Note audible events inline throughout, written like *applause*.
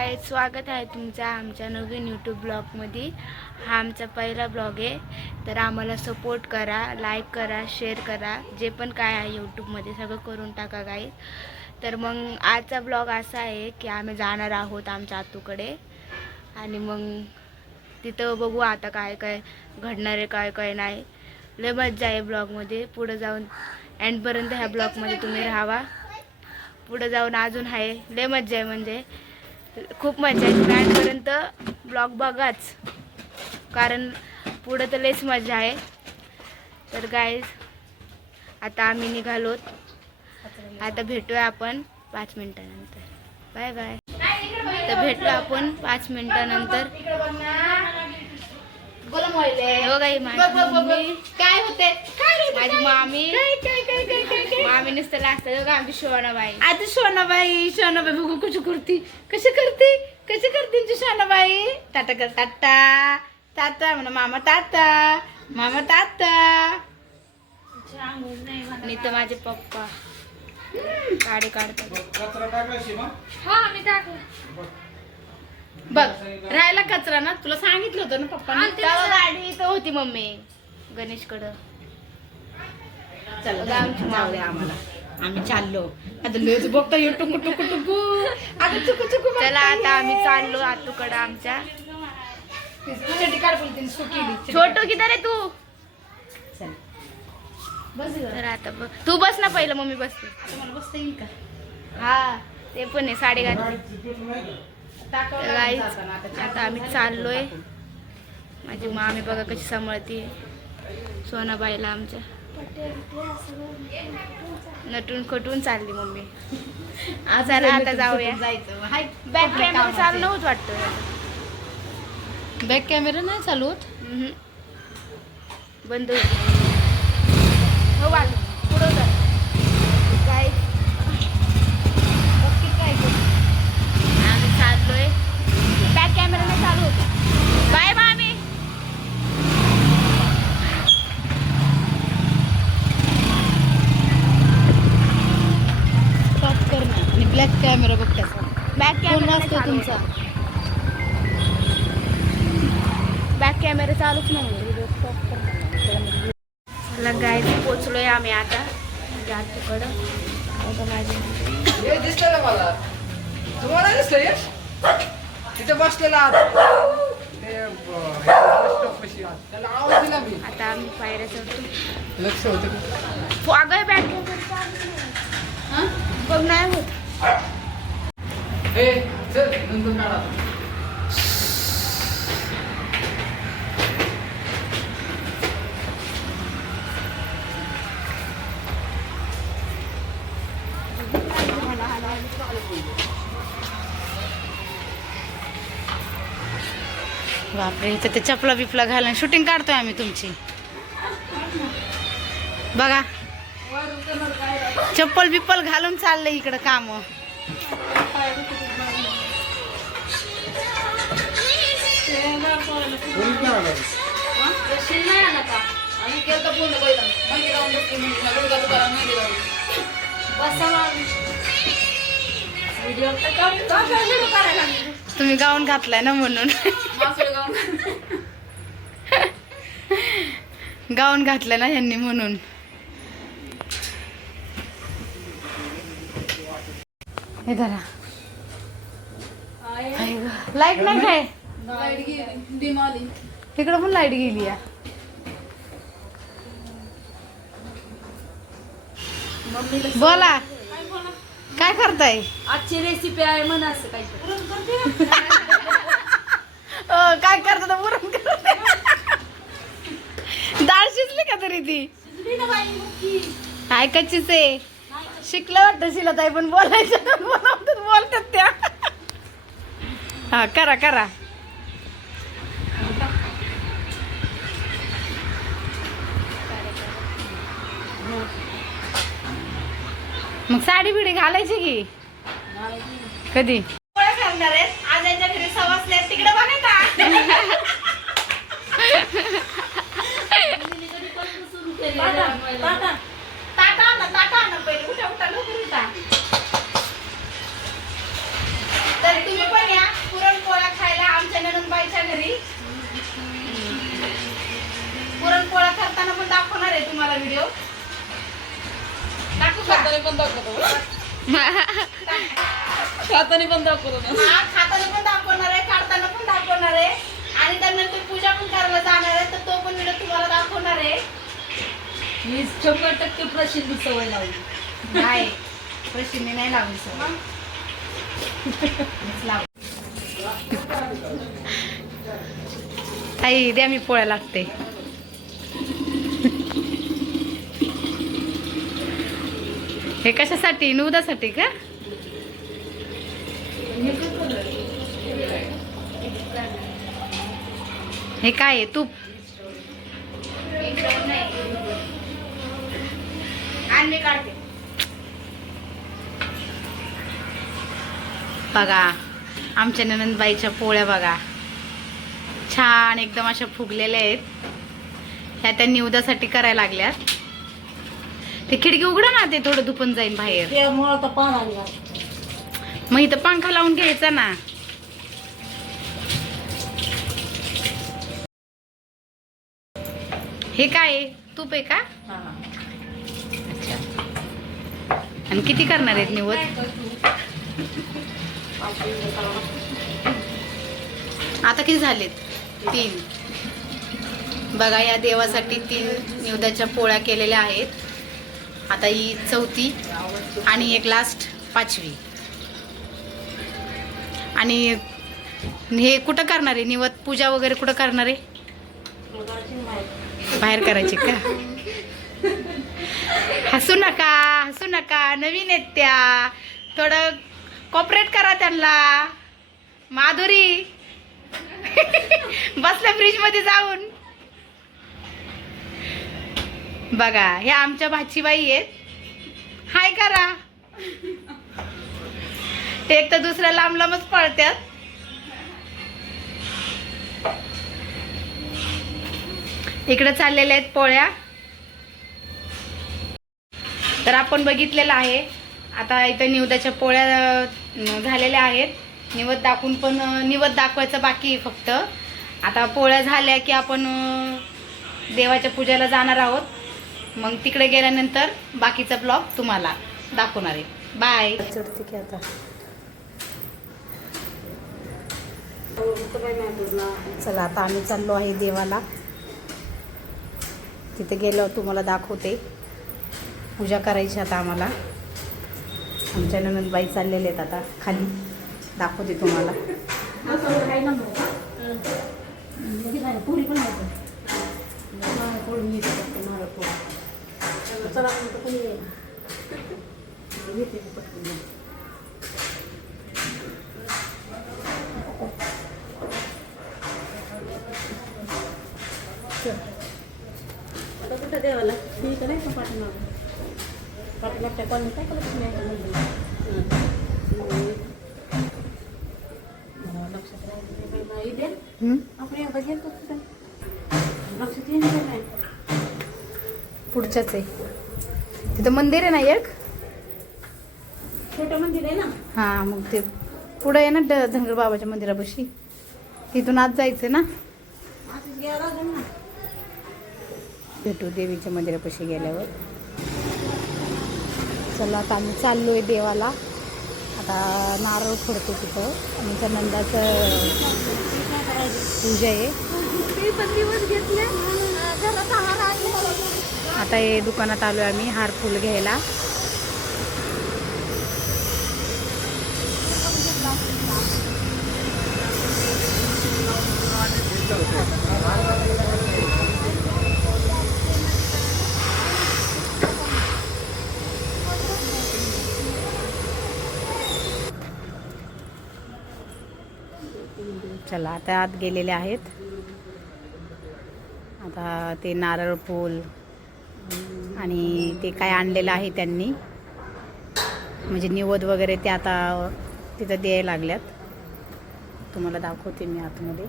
हाय स्वागत आहे तुमचा आमच्या नवीन यूट्यूब ब्लॉगमध्ये हा आमचा पहिला ब्लॉग आहे. तर आम्हाला सपोर्ट करा लाईक करा शेअर करा. जे पण काय आहे यूट्यूबमध्ये सगळं करून टाका काही तर मग आजचा ब्लॉग असा आहे की आम्ही जाणार आहोत आमच्या आतूकडे. आणि मग तिथं बघू आता काय काय घडणार आहे काय काय नाही. लय मज्जा आहे ब्लॉगमध्ये पुढं जाऊन एंडपर्यंत ह्या ब्लॉगमध्ये तुम्ही राहावा. पुढं जाऊन अजून आहे. लय मज्जा आहे म्हणजे. खूप मजा आहे तुम्ही एंडपर्यंत ब्लॉग बघाच. कारण पुढं तर लयच मजा आहे. तर गाईज आता आम्ही निघालोत आता भेटूया आपण पाच मिनिटानंतर. बाय बाय तर भेटलो आपण पाच मिनिटानंतर. हे माझी काय होते माझी मामी. मामी नुसतं लागतं बघा आमची शोनाबाई आता सोनाबाई सोनाबाई बघू कशी करती. कशी करते? कशी करते तुमची सोनाबाई टाटा कर टाटा. टाटा म्हणा मामा टाटा मामा टाटा आणि तर माझे पप्पा. गाडी काढतात टाकला. शिमा बघ राहिला कचरा ना तुला सांगितलं होतं ना पप्पा गाडी इथं होती मम्मी. गणेशकडं. चल आमची आम्हाला. आम्ही चाललो. आता लोच बघता येऊ टुकू टुकू टुकू आता चुकू चुकू चला आता आम्ही चाललो आतूकडं आमच्या. छोटू किती रे तू. तर आता बघ तू बस ना पहिलं मम्मी बसते येईल का? हा ते पण आहे साडे आता आम्ही चाललोय. माझी मामी बघा कशी सांभाळते सोनाबाईला आमच्या. नटून खटून चालली मम्मी. *laughs* आज चला आता जाऊया. जायचं. बॅक कॅमेरा चालू नव्हतं वाटतं. बॅक कॅमेरा नाही चालू होत. बंद होत. हो बाळ तुम्हाला दिसलं यश तिथे बसलेला आत. ते हे आत. त्याला आवाज दिला मी. आता आम्ही पायऱ्या चढतो. लक्ष होतं का? बॅक कॅमेरा बघ नाही होत. ए चल नंतर काढा. बापरे इथं ते चपला बिपला घालून शूटिंग काढतोय आम्ही तुमची. बघा. चप्पल बिप्पल घालून चाललंय इकडं काम. कोणीच तुम्ही गाऊन घातलाय ना म्हणून. गाऊन घातलं ना ह्यांनी म्हणून. हे धरा. लाइट नाही काय? इकडं पण लाइट गेली या बोला. काय करताय? आजची रेसिपी आहे म्हणा असं काही *laughs* अ, काय करता पुरण डाळ शिजली का तरी ती? काय कच्चीच आहे. शिकलं वाटतं शिला ताई पण बोलायचं बनवतात *laughs* बोलतात त्या. हा करा करा. साडी बिडी घालायची की? कधी? घालणार आहेत. घरी सवासले तिकडे बघा *laughs* हा खाताना पण दाखवणार आहे काढताना पण दाखवणार आहे. आणि त्यानंतर पूजा पण करायला जाणार आहे तर तो पण व्हिडिओ तुम्हाला दाखवणार आहे. मी शंभर टक्के प्रसिद्ध सवय लावली. नाही. प्रश्न नाही लावली ताई द्या मी पोळ्या लागते. हे कशासाठी? निवदासाठी का? हे काय आहे? तूप. बघा आमच्या ननंदबाईच्या पोळ्या बघा. छान एकदम अशा फुगलेल्या आहेत. ह्या त्या निवदासाठी करायला लागल्यात. ते खिडकी उघडा ना ते थोडं दुपन जाईल बाहेर. मग इथं पंखा लावून घ्यायचा ना. हे काय? आहे? तूप आहे का? अच्छा. आणि किती करणार आहेत निवद आता किती झालेत? तीन. बघा या देवासाठी तीन निवदाच्या पोळ्या केलेल्या आहेत. आता ही चौथी आणि एक लास्ट पाचवी. आणि हे कुठं करणार आहे? निवद पूजा वगैरे कुठं करणार आहे? बाहेर करायची का? हसू नका हसू नका. नवीन आहेत त्या. थोडं कॉपरेट करा त्यांना. माधुरी. बसल्या फ्रीजमध्ये जाऊन. बघा ह्या आमच्या भाचीबाई आहेत. हाय करा. ते एक तर दुसऱ्या लांब लांबच पळत्यात. इकडे चाललेल्या आहेत पोळ्या. तर आपण बघितलेलं आहे. आता इथं निवदाच्या पोळ्या झालेल्या आहेत. निवद दाखवून पण निवद दाखवायचं बाकी आहे फक्त. आता पोळ्या झाल्या की आपण देवाच्या पूजेला जाणार आहोत. मग तिकडे गेल्यानंतर बाकीचा ब्लॉग तुम्हाला दाखवणार आहे. बाय चढते की आता. चला आता आम्ही चाललो आहे देवाला. तिथे गेल्यावर तुम्हाला दाखवते. पूजा करायची आता आम्हाला. आमच्या ननंदबाई चाललेले आहेत आता खाली. दाखवते तुम्हाला. चला नाही का पाठीमागं? कॉलनी काय लक्षात राहिलं हं? आपण एकदा गेलो लक्षात नाही? पुढच्याच आहे. तिथं मंदिर आहे ना एक? छोटं मंदिर आहे ना? हां मग ते पुढं आहे ना ड- धनगर बाबाच्या मंदिरापाशी. तिथून आज जायचं ना? भेटू देवीच्या मंदिरापाशी गेल्यावर. चला आता आम्ही चाललो आहे देवाला. आता नारळ फोडतो तिथं. आमच्या नंदाचं पूजा आहे. आता हे दुकानात आलो आम्ही हार फुल घ्यायला. चला आता आत गेलेले आहेत. आता ते नारळ फूल आणि ते काय आणलेलं आहे त्यांनी. म्हणजे निवद वगैरे ते आता तिथं द्यायला लागल्यात. तुम्हाला दाखवते मी आतमध्ये.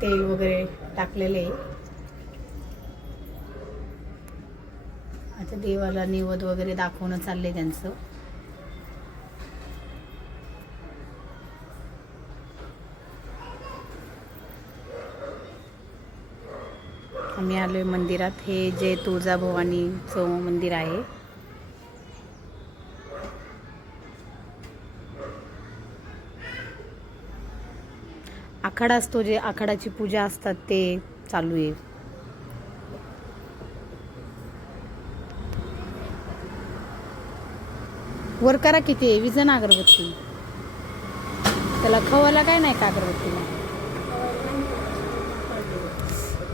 तेल वगैरे टाकलेले. आहे आता देवाला निवद वगैरे दाखवणं चाललंय त्यांचं. आम्ही आलो आहे मंदिरात. हे जे तुळजाभवानीचं मंदिर आहे. आखाडा असतो जे आखाडाची पूजा असतात ते चालू आहे. वर करा किती आहे? विजन अगरबत्ती. त्याला खवायला काय नाही का अगरबत्तीला?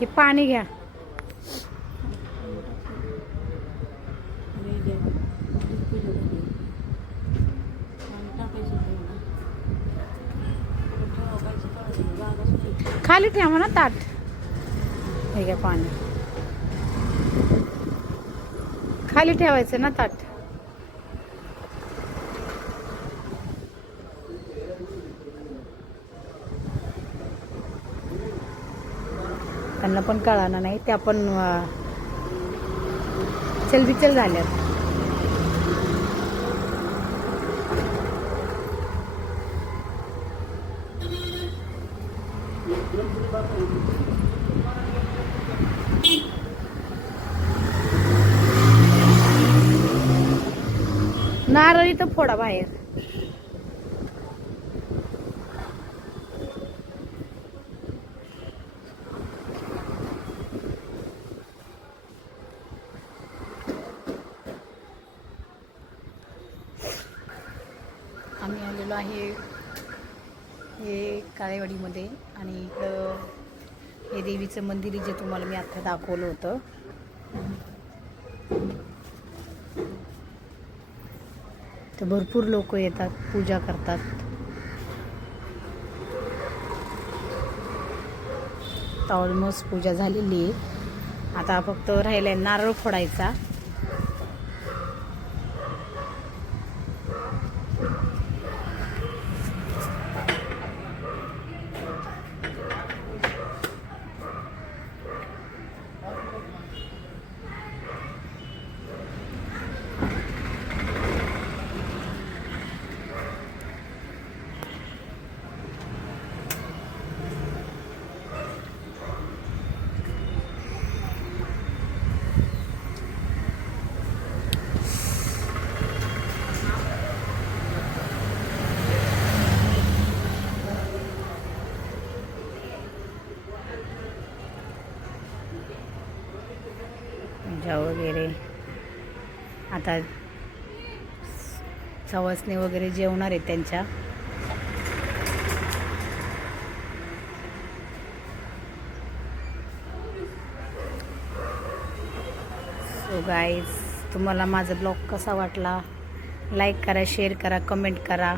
हे पाणी घ्या. खाली ठेवा ना ताट. हे घ्या पाणी. खाली ठेवायचं ना ताट. त्यांना पण कळालं नाही त्या पण चलबिचल झाल्यात. नारळी तर फोडा बाहेर आम्ही आलेलो आहे हे काळेवाडीमध्ये आणि इकडं हे देवीचं मंदिर आहे जे तुम्हाला मी आता दाखवलं होतं. तर भरपूर लोक येतात पूजा करतात. तर ऑलमोस्ट पूजा झालेली आहे. आता फक्त राहिला आहे नारळ फोडायचा पूजा वगैरे. आता सवासणी वगैरे जेवणार आहेत त्यांच्या. सो गाईज तुम्हाला माझा ब्लॉग कसा वाटला? लाईक करा शेअर करा कमेंट करा.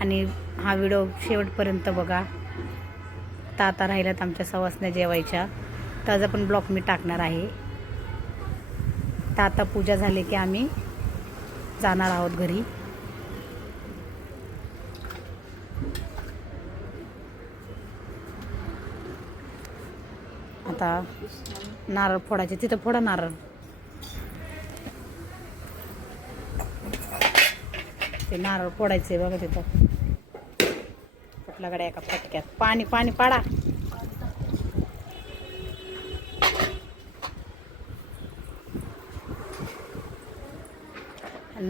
आणि हा व्हिडिओ शेवटपर्यंत बघा. तर आता राहिल्यात आमच्या सवासण्या जेवायच्या. त्याचा पण ब्लॉग मी टाकणार आहे. तर आता पूजा झाली की आम्ही जाणार आहोत घरी. आता नारळ फोडायचे. तिथं फोडा नारळ. ते नारळ फोडायचे बघा तिथं. कुठल्याकडे एका फटक्यात. पाणी पाणी पाडा.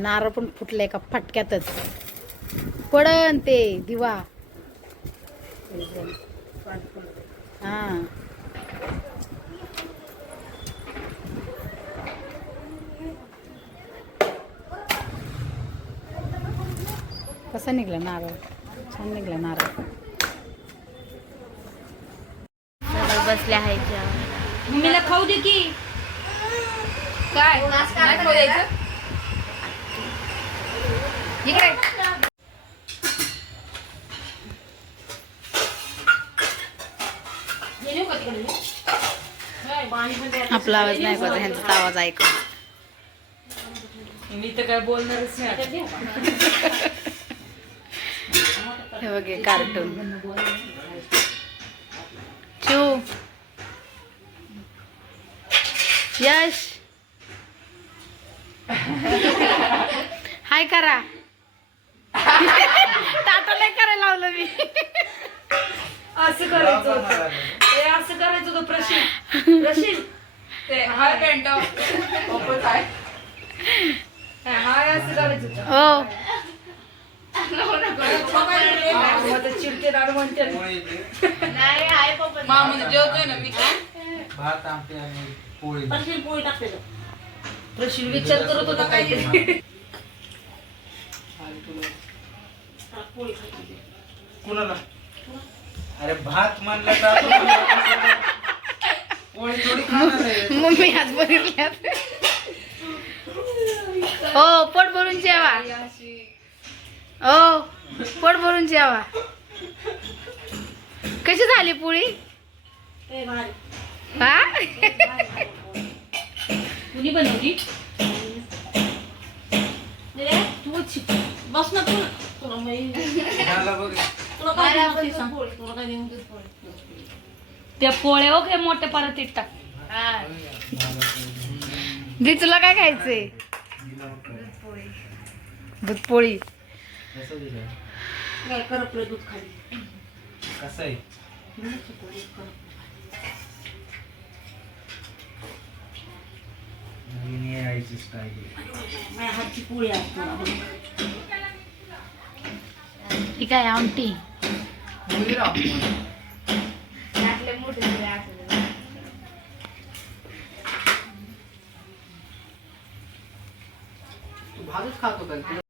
नारळ पण फुटलं एका फटक्यातच. पडन ते दिवा. हा. कसा निघला नारळ? छान निघला नारळ. सगळे बसले आहेत मम्मीला खाऊ दे की. काय? नाही खाऊ द्यायचं? इकडे. आपला आवाज नाही बघा ह्यांचा आवाज ऐक मी तर काय बोलणारच नाही हे बघे. कार्टून चिव यश? *laughs* हाय करा. टाटा नाही करायला लावलं मी. असं करायचं होतं. ते असं करायचं होतं प्रशील. प्रशील. ते हाय पॅन्ट काय हाय असं करायचं होतं. हो. चिडते दारू म्हणते मामा जेवतोय ना मी काय भात आमटी आणि पोळी. परशील पोळी टाकते. प्रशील विचार करत होता खायची. कुणाला? अरे भात म्हणलं तर आपण पोळी थोडी खाणार आहे. मम्मी आज बघितल्यात. हो पोट भरून जेवा. हो पोट भरून जेवा. कशी झाली पोळी. हा? कुणी बनवली? रे, तू. बस ना तू. तुला माहिती- झालं बघ तुला काय देऊ ते सांग. तुला काय देऊ? त्या पोळ्या हो काय मोठ्या परातीत टाक दी तुला काय खायचंय दूध पोळी कसं दिलं काय करपलं दूध खाली कसं आहे नवीन यायची स्टाईल माझ्या हातची पोळी असते ही काय आमटी? भातच खात